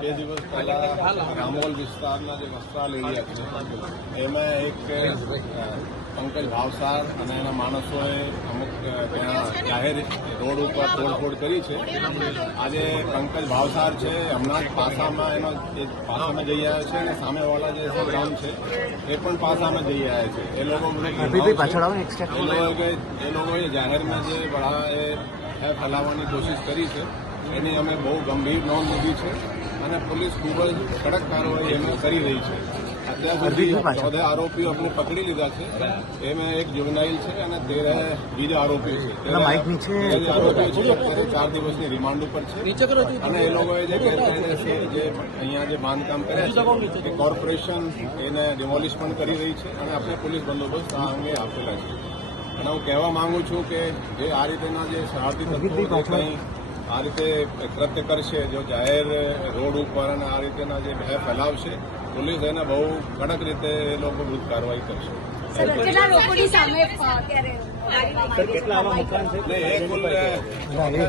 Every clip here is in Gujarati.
બે દિવસ પહેલા રામોલ વિસ્તારના જે વસ્ત્રાલ એરિયા છે એમાં એક પંકજ ભાવસાર અને એના માણસોએ અમુક ત્યાં જાહેર રોડ ઉપર તોડફોડ કરી છે. આજે પંકજ ભાવસાર છે હમણાં જ પાસામાં એનો પાસામાં જઈ આવ્યા છે અને સામેવાળા જે સંગ્રામ છે એ પણ પાસામાં જઈ આવ્યા છે. એ લોકોએ જાહેરમાં જે બળા એ ફેલાવવાની કોશિશ કરી છે એની અમે બહુ ગંભીર નોંધ લીધી છે અને પોલીસ ખૂબ જ કડક કાર્યવાહી એમાં કરી રહી છે. અત્યાર સુધી 14 આરોપીઓ આપણે પકડી લીધા છે. એમાં એક જુવેનાઇલ છે અને 13 બીજા આરોપીઓ છે. 13 આરોપીઓ છે અત્યારે 4 દિવસની રિમાન્ડ ઉપર છે અને એ લોકોએ જે ગેરકાયદેસર જે અહીંયા જે બાંધકામ કર્યા છે એ કોર્પોરેશન એને ડિમોલિશ પણ કરી રહી છે અને આપણે પોલીસ બંદોબસ્ત આ અંગે આપેલા છે. અને હું કહેવા માંગુ છું કે જે આ રીતેના જે શરારતી તત્વો કંઈ આ રીતે કૃત્ય કરશે, જો જાહેર રોડ ઉપર અને આ રીતેના જે ભય ફેલાવશે, પોલીસ એને બહુ કડક રીતે એ લોકો વિરુદ્ધ કાર્યવાહી કરશે.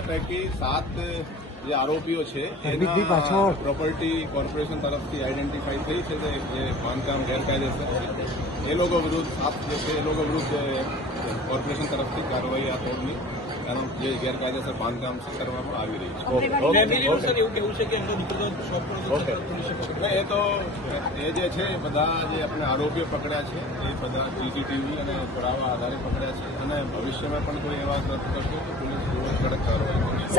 પૈકી 7 જે આરોપીઓ છે એના પ્રોપર્ટી કોર્પોરેશન તરફથી આઈડેન્ટિફાઈ થઈ છે જે બાંધકામ ગેરકાયદેસર છે. એ લોકો વિરુદ્ધ 7 જે છે એ લોકો વિરુદ્ધ કોર્પોરેશન તરફથી કાર્યવાહી આ તોડની કારણ જે ગેરકાયદેસર બાંધકામ છે કરવામાં આવી રહી છે. એ તો એ જે છે બધા જે આપણે આરોપીઓ પકડ્યા છે એ બધા સીસીટીવી અને પુરાવા આધારે પકડ્યા છે અને ભવિષ્યમાં પણ કોઈ એવા કરશે તો પોલીસ કડક કાર્યવાહી કરશે.